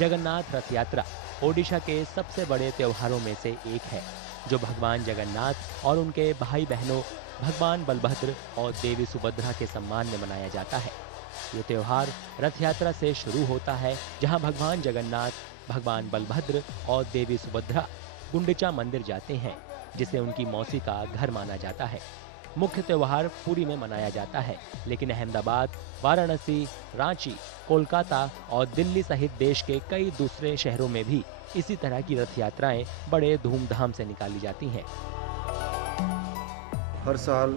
जगन्नाथ रथ यात्रा ओडिशा के सबसे बड़े त्योहारों में से एक है, जो भगवान जगन्नाथ और उनके भाई बहनों भगवान बलभद्र और देवी सुभद्रा के सम्मान में मनाया जाता है। ये त्योहार रथ यात्रा से शुरू होता है, जहां भगवान जगन्नाथ, भगवान बलभद्र और देवी सुभद्रा गुंडिचा मंदिर जाते हैं, जिसे उनकी मौसी का घर माना जाता है। मुख्य त्योहार पुरी में मनाया जाता है, लेकिन अहमदाबाद, वाराणसी, रांची, कोलकाता और दिल्ली सहित देश के कई दूसरे शहरों में भी इसी तरह की रथ यात्राएं बड़े धूमधाम से निकाली जाती हैं। हर साल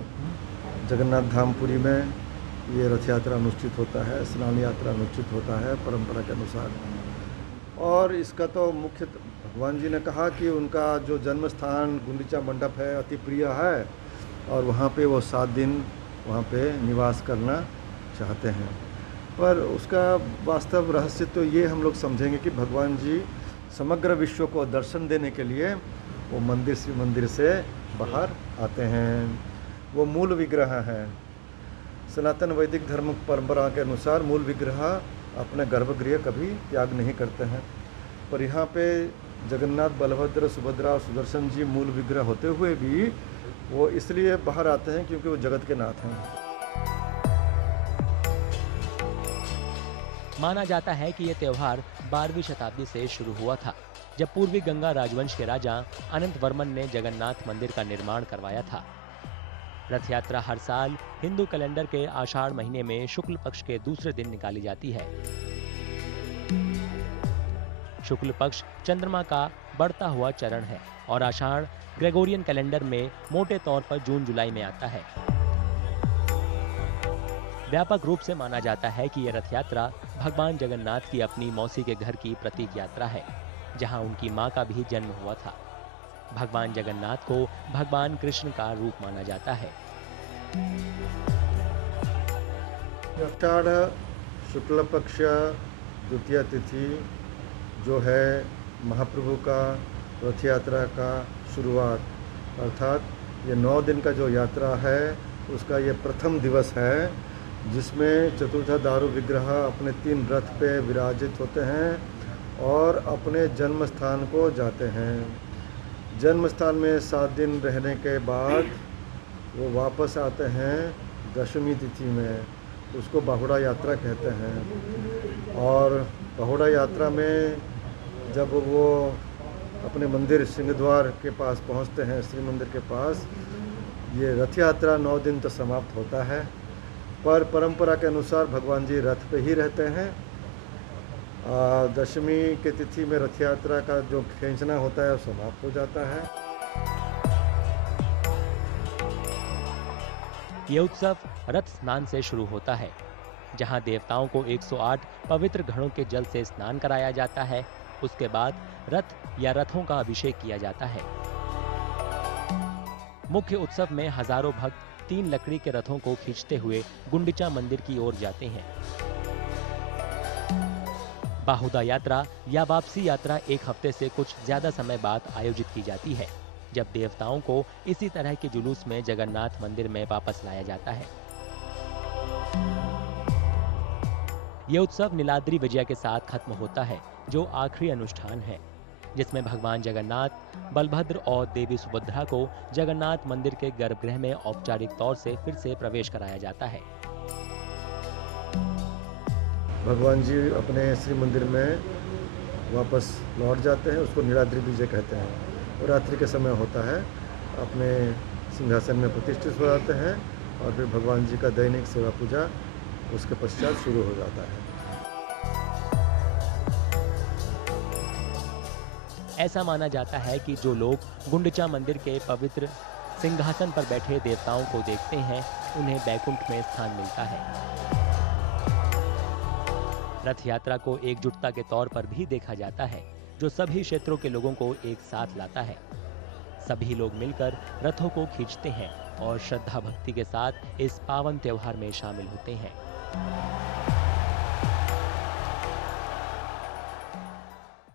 जगन्नाथ धाम पुरी में ये रथ यात्रा अनुष्ठित होता है, स्नान यात्रा अनुष्ठित होता है परंपरा के अनुसार। और इसका तो मुख्य भगवान जी ने कहा कि उनका जो जन्म स्थान गुंडीचा मंडप है अति प्रिय है और वहाँ पे वो 7 दिन वहाँ पे निवास करना चाहते हैं। पर उसका वास्तव रहस्य तो ये हम लोग समझेंगे कि भगवान जी समग्र विश्व को दर्शन देने के लिए वो मंदिर से बाहर आते हैं। वो मूल विग्रह हैं। सनातन वैदिक धर्म परंपरा के अनुसार मूल विग्रह अपने गर्भगृह कभी त्याग नहीं करते हैं, पर यहाँ पे जगन्नाथ, बलभद्र, सुभद्रा और सुदर्शन जी मूल विग्रह होते हुए भी वो इसलिए बाहर आते हैं क्योंकि वो जगत के नाथ हैं। माना जाता है कि यह त्योहार 12वीं शताब्दी से शुरू हुआ था, जब पूर्वी गंगा राजवंश के राजा अनंत वर्मन ने जगन्नाथ मंदिर का निर्माण करवाया था। रथ यात्रा हर साल हिंदू कैलेंडर के आषाढ़ महीने में शुक्ल पक्ष के दूसरे दिन निकाली जाती है। शुक्ल पक्ष चंद्रमा का बढ़ता हुआ चरण है और आषाढ़ ग्रेगोरियन कैलेंडर में मोटे तौर पर जून-जुलाई में आता है। व्यापक रूप से माना जाता है कि यह रथ यात्रा भगवान जगन्नाथ की अपनी मौसी के घर की प्रतीक यात्रा है, जहां उनकी मां का भी जन्म हुआ था। भगवान जगन्नाथ को भगवान कृष्ण का रूप माना जाता है। आषाढ़ शुक्ल पक्ष द्वितीय तिथि जो है महाप्रभु का रथ यात्रा का शुरुआत, अर्थात ये 9 दिन का जो यात्रा है उसका ये प्रथम दिवस है, जिसमें चतुर्धाधारु विग्रह अपने 3 रथ पे विराजित होते हैं और अपने जन्म स्थान को जाते हैं। जन्म स्थान में 7 दिन रहने के बाद वो वापस आते हैं दशमी तिथि में, उसको बाहुड़ा यात्रा कहते हैं। और बाहुड़ा यात्रा में जब वो अपने मंदिर सिंहद्वार के पास पहुंचते हैं, श्री मंदिर के पास, ये रथ यात्रा 9 दिन तो समाप्त होता है, पर परंपरा के अनुसार भगवान जी रथ पे ही रहते हैं। दशमी के तिथि में रथ यात्रा का जो खींचना होता है समाप्त हो जाता है। ये उत्सव रथ स्नान से शुरू होता है, जहां देवताओं को 108 पवित्र घड़ों के जल से स्नान कराया जाता है। उसके बाद रथ या रथों का अभिषेक किया जाता है। मुख्य उत्सव में हजारों भक्त 3 लकड़ी के रथों को खींचते हुए गुंडिचा मंदिर की ओर जाते हैं। बाहुड़ा यात्रा या वापसी यात्रा 1 हफ्ते से कुछ ज्यादा समय बाद आयोजित की जाती है, जब देवताओं को इसी तरह के जुलूस में जगन्नाथ मंदिर में वापस लाया जाता है। यह उत्सव नीलाद्री विजय के साथ खत्म होता है, जो आखिरी अनुष्ठान है, जिसमें भगवान जगन्नाथ, बलभद्र और देवी सुभद्रा को जगन्नाथ मंदिर के गर्भगृह में औपचारिक तौर से फिर से प्रवेश कराया जाता है। भगवान जी अपने श्री मंदिर में वापस लौट जाते हैं, उसको नीलाद्रि विजय कहते हैं। और रात्रि के समय होता है, अपने सिंहासन में प्रतिष्ठित हो जाते हैं और फिर भगवान जी का दैनिक सेवा पूजा उसके पश्चात शुरू हो जाता है। ऐसा माना जाता है कि जो लोग गुंडिचा मंदिर के पवित्र सिंहासन पर बैठे देवताओं को देखते हैं, उन्हें बैकुंठ में स्थान मिलता है। रथ यात्रा को एकजुटता के तौर पर भी देखा जाता है, जो सभी क्षेत्रों के लोगों को एक साथ लाता है। सभी लोग मिलकर रथों को खींचते हैं और श्रद्धा भक्ति के साथ इस पावन त्योहार में शामिल होते हैं।